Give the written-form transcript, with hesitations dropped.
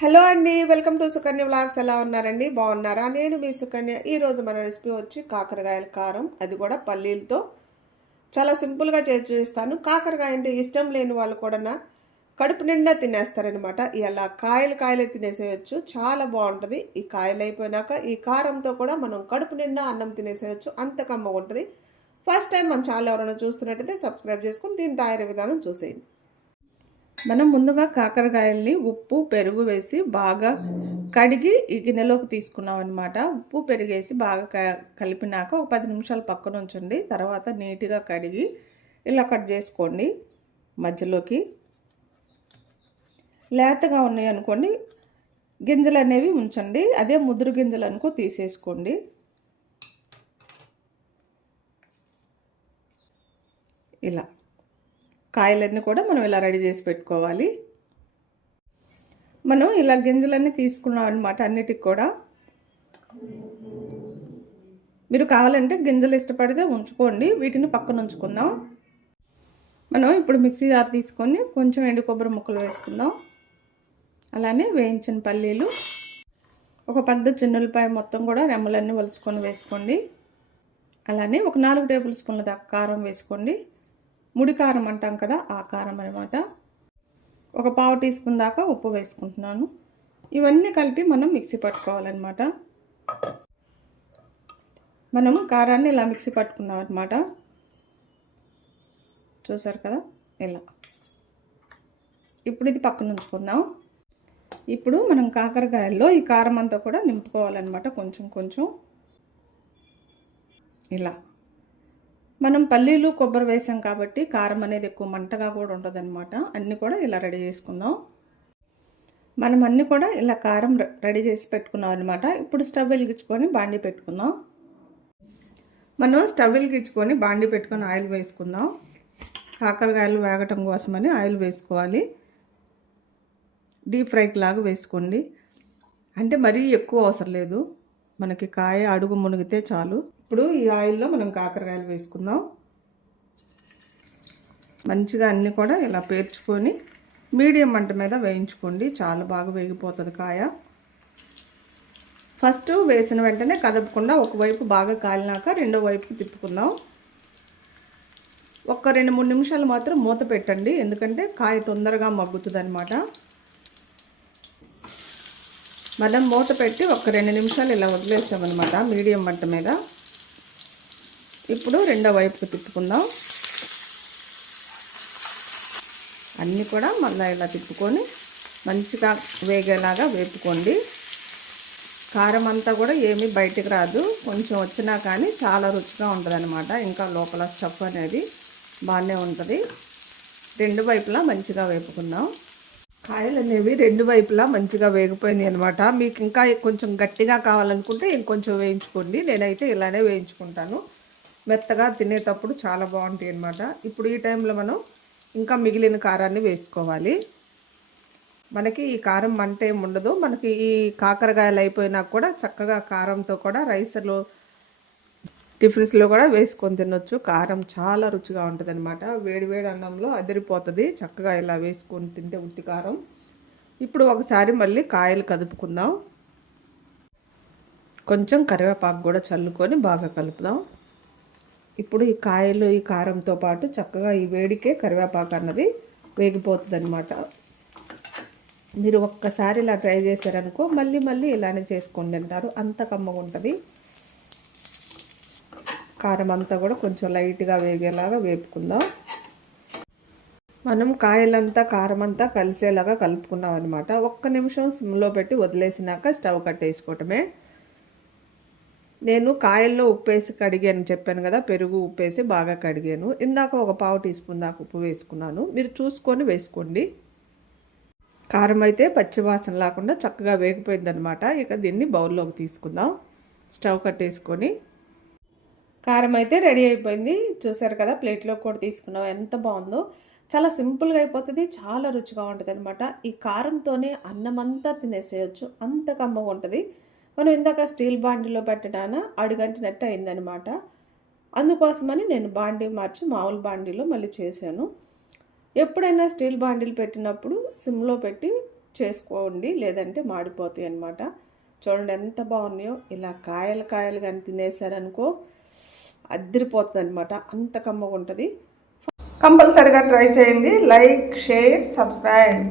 Hello అండి, welcome to Sukanya vlogs. ఎలా ఉన్నారండి? బాగున్నారా? నేను మీ సుకన్య. ఈరోజు మన రెసిపీ వచ్చి కాకరకాయల కారం, అది కూడా పల్లీలతో చాలా సింపుల్గా చేసి చూపిస్తాను. కాకరకాయ అంటే ఇష్టం లేని వాళ్ళు కూడా కడుపు నిండా తినేస్తారనమాట. ఇలా కాయలు తినేసేయచ్చు. చాలా బాగుంటుంది. ఈ కాయలు అయిపోయినాక ఈ కారంతో కూడా మనం కడుపు నిండా అన్నం తినేసేయచ్చు. అంత కమ్మగా ఉంటుంది. ఫస్ట్ టైం మన ఛానల్ ఎవరైనా చూస్తున్నట్టయితే సబ్స్క్రైబ్ చేసుకుని దీని తయారీ విధానం చూసేయండి. మనం ముందుగా కాకరకాయల్ని ఉప్పు పెరుగు వేసి బాగా కడిగి ఈ గిన్నెలోకి తీసుకున్నాం అనమాట. ఉప్పు పెరిగేసి బాగా కలిపినాక ఒక 10 నిమిషాలు పక్కన ఉంచండి. తర్వాత నీట్గా కడిగి ఇలా కట్ చేసుకోండి. మధ్యలోకి లేతగా ఉన్నాయి అనుకోండి, గింజలు అనేవి ఉంచండి. అదే ముదురు గింజలు అనుకో తీసేసుకోండి. ఇలా కాయలన్నీ కూడా మనం ఇలా రెడీ చేసి పెట్టుకోవాలి. మనం ఇలా గింజలన్నీ తీసుకున్నాం అనమాట. అన్నిటికి కూడా మీరు కావాలంటే గింజలు ఇష్టపడితే ఉంచుకోండి. వీటిని పక్కన ఉంచుకుందాం. మనం ఇప్పుడు మిక్సీ జార్ తీసుకొని కొంచెం ఎండు కొబ్బరి ముక్కలు వేసుకుందాం. అలానే వేయించిన పల్లీలు, ఒక పెద్ద చిన్నులపాయ మొత్తం కూడా రెమ్మలన్నీ వలుసుకొని వేసుకోండి. అలానే ఒక 4 టేబుల్ స్పూన్ల దాకా కారం వేసుకోండి. ముడి కారం అంటాం కదా, ఆ కారం అనమాట. ఒక 1/2 టీ స్పూన్ దాకా ఉప్పు వేసుకుంటున్నాను. ఇవన్నీ కలిపి మనం మిక్సీ పట్టుకోవాలన్నమాట. మనం కారాన్ని ఇలా మిక్సీ పట్టుకున్నాం అనమాట. చూసారు కదా, ఇలా. ఇప్పుడు ఇది పక్కన ఉంచుకుందాం. ఇప్పుడు మనం కాకరకాయల్లో ఈ కారం అంతా కూడా నింపుకోవాలన్నమాట. కొంచెం కొంచెం ఇలా. మనం పల్లీలు కొబ్బరి వేసాం కాబట్టి కారం అనేది ఎక్కువ మంటగా కూడా ఉండదు అనమాట. అన్నీ కూడా ఇలా రెడీ చేసుకుందాం. మనం అన్నీ కూడా ఇలా కారం రెడీ చేసి పెట్టుకున్నాం అనమాట. ఇప్పుడు స్టవ్ వెలిగించుకొని బాండీ పెట్టుకుందాం. మనం స్టవ్ వెలిగించుకొని బాండీ పెట్టుకొని ఆయిల్ వేసుకుందాం. కాకరకాయలు వేగటం కోసమని ఆయిల్ వేసుకోవాలి. డీప్ ఫ్రైకి లాగా వేసుకోండి. అంటే మరీ ఎక్కువ అవసరం లేదు, మనకి కాయ అడుగు మునిగితే చాలు. ఇప్పుడు ఈ ఆయిల్లో మనం కాకరకాయలు వేసుకుందాం. మంచిగా అన్నీ కూడా ఇలా పేర్చుకొని మీడియం మంట మీద వేయించుకోండి. చాలా బాగా వేగిపోతుంది కాయ. ఫస్ట్ వేసిన వెంటనే కదపకుండా ఒకవైపు బాగా కాలినాక రెండో వైపుకి తిప్పుకుందాం. ఒక 2-3 నిమిషాలు మాత్రం మూత పెట్టండి, ఎందుకంటే కాయ తొందరగా మగ్గుతుంది అనమాట. మనం మూత పెట్టి ఒక 2 నిమిషాలు ఇలా వదిలేస్తామన్నమాట మీడియం మంట మీద. ఇప్పుడు రెండో వైపుకి తిప్పుకుందాం. అన్నీ కూడా మళ్ళీ ఇలా తిప్పుకొని మంచిగా వేగేలాగా వేపుకోండి. కారం అంతా కూడా ఏమీ బయటికి రాదు, కొంచెం వచ్చినా కానీ చాలా రుచిగా ఉంటుంది అనమాట. ఇంకా లోపల స్టఫ్ అనేది బాగానే ఉంటుంది. రెండు వైపులా మంచిగా వేపుకుందాం. కాయలు అనేవి రెండు వైపులా మంచిగా వేగిపోయినాయి అనమాట. మీకు ఇంకా కొంచెం గట్టిగా కావాలనుకుంటే ఇంకొంచెం వేయించుకోండి. నేనైతే ఇలానే వేయించుకుంటాను. మెత్తగా తినేటప్పుడు చాలా బాగుంటాయి అనమాట. ఇప్పుడు ఈ టైంలో మనం ఇంకా మిగిలిన కారాన్ని వేసుకోవాలి. మనకి ఈ కారం మంట ఏమి ఉండదు. మనకి ఈ కాకరకాయలు అయిపోయినా కూడా చక్కగా కారంతో కూడా రైస్లో, టిఫిన్స్లో కూడా వేసుకొని తినొచ్చు. కారం చాలా రుచిగా ఉంటుంది అనమాట. వేడివేడి అన్నంలో అదిరిపోతుంది చక్కగా ఇలా వేసుకొని తింటే ఉట్టి కారం. ఇప్పుడు ఒకసారి మళ్ళీ కాయలు కదుపుకుందాం. కొంచెం కరివేపాకు కూడా చల్లుకొని బాగా కలుపుదాం. ఇప్పుడు ఈ కాయలు ఈ కారంతో పాటు చక్కగా ఈ వేడికే కరివేపాకు అన్నది వేగిపోతుంది అనమాట. మీరు ఒక్కసారి ఇలా ట్రై చేశారనుకో మళ్ళీ మళ్ళీ ఇలానే చేసుకొని తింటారు. అంత కమ్మగా ఉంటుంది. కారం అంతా కూడా కొంచెం లైట్గా వేగేలాగా వేపుకుందాం. మనం కాయలంతా కారం అంతా కలిసేలాగా కలుపుకున్నాం అనమాట. 1 నిమిషం సిమ్లో పెట్టి వదిలేసినాక స్టవ్ కట్టేసుకోవటమే. నేను కాయల్లో ఉప్పేసి కడిగాను చెప్పాను కదా, పెరుగు ఉప్పేసి బాగా కడిగాను. ఇందాక ఒక 1/2 టీ స్పూన్ దాకా ఉప్పు వేసుకున్నాను. మీరు చూసుకొని వేసుకోండి. కారం అయితే పచ్చివాసన లేకుండా చక్కగా వేగిపోయిందనమాట. ఇక దీన్ని బౌల్లోకి తీసుకుందాం. స్టవ్ కట్టేసుకొని కారం అయితే రెడీ అయిపోయింది. చూసారు కదా, ప్లేట్లో కూడా తీసుకున్నాం. ఎంత బాగుందో. చాలా సింపుల్గా అయిపోతుంది, చాలా రుచిగా ఉంటుంది అనమాట. ఈ కారంతోనే అన్నమంతా తినేసేయచ్చు, అంత కమ్మగా ఉంటుంది. మనం ఇందాక స్టీల్ బాండీలో పెట్టడాన అడుగంటినట్టు అయిందనమాట. అందుకోసమని నేను బాండీ మార్చి మామూలు బాండీలో మళ్ళీ చేశాను. ఎప్పుడైనా స్టీల్ బాండీలు పెట్టినప్పుడు సిమ్లో పెట్టి చేసుకోండి, లేదంటే మాడిపోతాయి అన్నమాట. చూడండి ఎంత బాగున్నాయో. ఇలా కాయలు కాయలు కానీ తినేసారనుకో అద్దరిపోతుంది అనమాట, అంత కమ్మగా ఉంటుంది. కంపల్సరిగా ట్రై చేయండి. Like, share, subscribe.